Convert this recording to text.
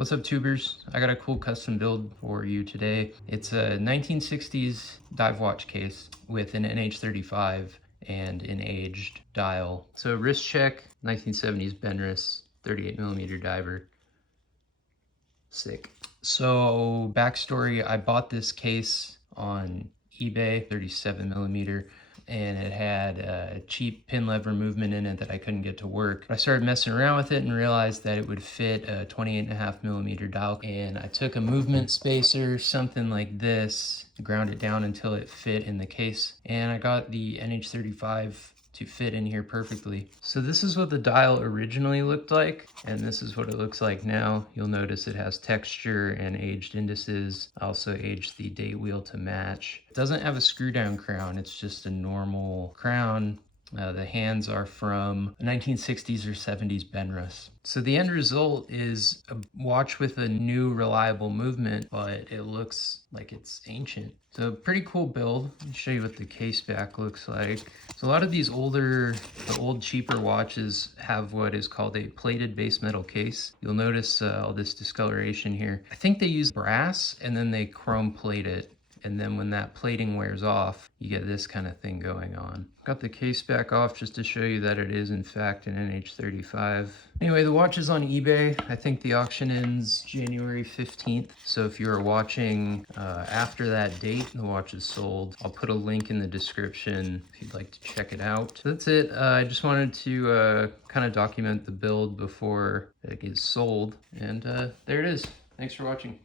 What's up, tubers? I got a cool custom build for you today. It's a 1960s dive watch case with an NH35 and an aged dial. So wrist check, 1970s Benris, 38mm diver. Sick. So backstory, I bought this case on eBay, 37mm, and it had a cheap pin lever movement in it that I couldn't get to work. I started messing around with it and realized that it would fit a 28.5mm dial, and I took a movement spacer, something like this, ground it down until it fit in the case, and I got the NH35 to fit in here perfectly. So this is what the dial originally looked like, and this is what it looks like now. You'll notice it has texture and aged indices. I also aged the date wheel to match. It doesn't have a screw down crown, it's just a normal crown. The hands are from 1960s or 70s Benris. So the end result is a watch with a new reliable movement, but it looks like it's ancient. So pretty cool build. Let me show you what the case back looks like. So a lot of these the old cheaper watches have what is called a plated base metal case. You'll notice all this discoloration here. I think they use brass and then they chrome plate it. And then when that plating wears off, you get this kind of thing going on. Got the case back off just to show you that it is in fact an NH35. Anyway, the watch is on eBay. I think the auction ends January 15th. So if you're watching after that date, the watch is sold. I'll put a link in the description if you'd like to check it out. So that's it. I just wanted to kind of document the build before it gets sold. And there it is. Thanks for watching.